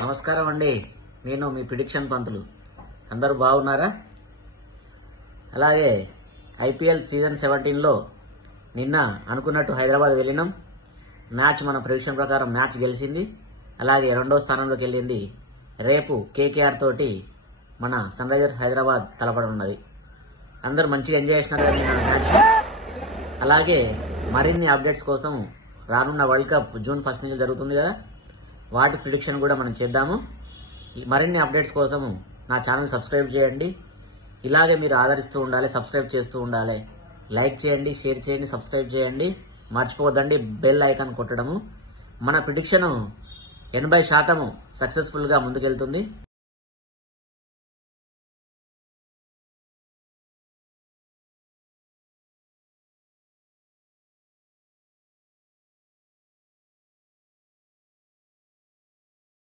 నమస్కారం అండి. నేను మీ ప్రిడిక్షన్ పంతులు. అందరూ బాగున్నారా? అలాగే ఐపీఎల్ సీజన్ 17లో నిన్న అనుకున్నట్టు హైదరాబాద్ వెళ్ళినాం. మ్యాచ్ మన ప్రిడిక్షన్ ప్రకారం మ్యాచ్ గెలిచింది. అలాగే రెండో స్థానంలోకి వెళ్ళింది. రేపు కేకేఆర్ తోటి మన సన్ రైజర్స్ హైదరాబాద్ తలపడనున్నది. అందరూ మంచిగా ఎంజాయ్ చేసినారు నిన్న మ్యాచ్. అలాగే మరిన్ని అప్డేట్స్ కోసం రానున్న వరల్డ్ కప్ జూన్ 1 నుంచి జరుగుతుంది కదా, వాటి ప్రిడిక్షన్ కూడా మనం చేద్దాము. మరిన్ని అప్డేట్స్ కోసం నా ఛానల్ సబ్స్క్రైబ్ చేయండి. ఇలాగే మీరు ఆదరిస్తూ ఉండాలి, సబ్స్క్రైబ్ చేస్తూ ఉండాలి. లైక్ చేయండి, షేర్ చేయండి, సబ్స్క్రైబ్ చేయండి. మర్చిపోవద్దండి బెల్ ఐకాన్ కొట్టడము. మన ప్రిడిక్షన్ 80% సక్సెస్ఫుల్గా ముందుకెళ్తుంది.